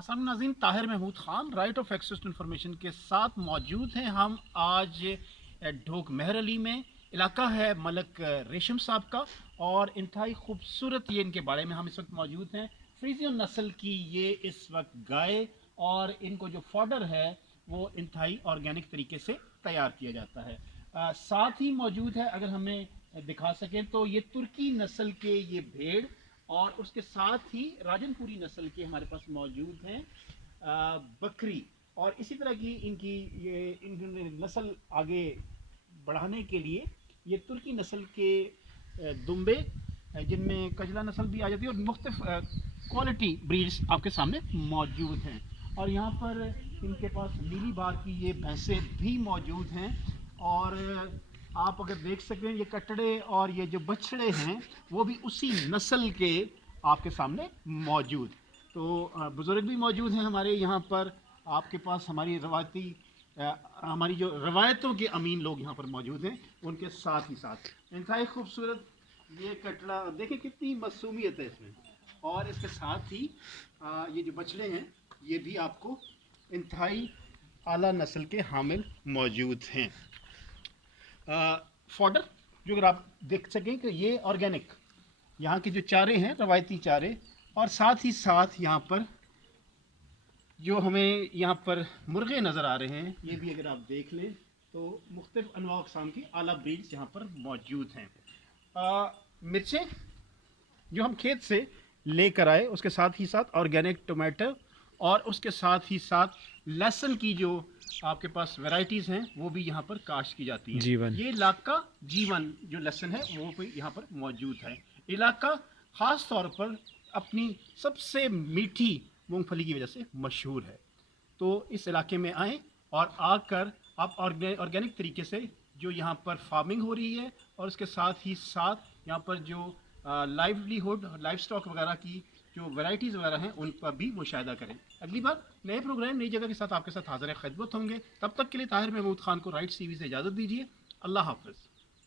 अस्सलाम नाज़रीन, Tahir Mahmood Khan right of access to information के साथ मौजूद हैं हम आज ढोक महर अली में। इलाका है मलक रेशम साहब का और इंतहाई खूबसूरत ये इनके बाड़े में हम इस वक्त मौजूद हैं। फ्रीजियन नस्ल की ये इस वक्त गाय और इनको जो फॉडर है वो इंतहाई ऑर्गेनिक तरीके से तैयार किया जाता है। साथ ही मौजूद है, अगर हमें दिखा सकें तो ये तुर्की नस्ल के ये भेड़ और उसके साथ ही राजनपुरी नस्ल के हमारे पास मौजूद हैं बकरी। और इसी तरह की इनकी ये इन्होंने नस्ल आगे बढ़ाने के लिए ये तुर्की नस्ल के दुम्बे जिनमें कजला नस्ल भी आ जाती है और मुख्तलिफ क्वालिटी ब्रीड्स आपके सामने मौजूद हैं। और यहाँ पर इनके पास नीली बार की ये भैंसें भी मौजूद हैं। और आप अगर देख सकें ये कटड़े और ये जो बछड़े हैं वो भी उसी नस्ल के आपके सामने मौजूद। तो बुज़ुर्ग भी मौजूद हैं हमारे यहाँ पर। आपके पास हमारी रवायती हमारी जो रवायतों के अमीन लोग यहाँ पर मौजूद हैं, उनके साथ ही साथ इंतहाई खूबसूरत ये कटड़ा देखें कितनी मासूमियत है इसमें। और इसके साथ ही ये जो बछड़े हैं ये भी आपको इंतहाई आला नस्ल के हामिल मौजूद हैं। फॉडर जो अगर आप देख सकें कि ये ऑर्गेनिक यहाँ के जो चारे हैं रवायती चारे, और साथ ही साथ यहाँ पर जो हमें यहाँ पर मुर्गे नज़र आ रहे हैं ये भी अगर आप देख लें तो मुख्तलिफ अनवा अक़साम की आला ब्रीड्स यहाँ पर मौजूद हैं। मिर्चें जो हम खेत से लेकर आए, उसके साथ ही साथ ऑर्गेनिक टमाटर और उसके साथ ही साथ लहसुन की जो आपके पास वैरायटीज़ हैं वो भी यहाँ पर काश्त की जाती हैं। जीवन ये इलाका जीवन जो लहसुन है वो भी यहाँ पर मौजूद है। इलाका ख़ास तौर पर अपनी सबसे मीठी मूंगफली की वजह से मशहूर है। तो इस इलाके में आएँ और आकर आप ऑर्गेनिक तरीके से जो यहाँ पर फार्मिंग हो रही है और उसके साथ ही साथ यहाँ पर जो लाइवलीहुड लाइव स्टॉक वगैरह की जो वैरायटीज़ वगैरह हैं उन पर भी मुशाहिदा करें। अगली बार नए प्रोग्राम नई जगह के साथ आपके साथ हाज़िर खिदमत होंगे। तब तक के लिए ताहिर महमूद ख़ान को राइट टीवी से इजाज़त दीजिए। अल्लाह हाफ़िज़।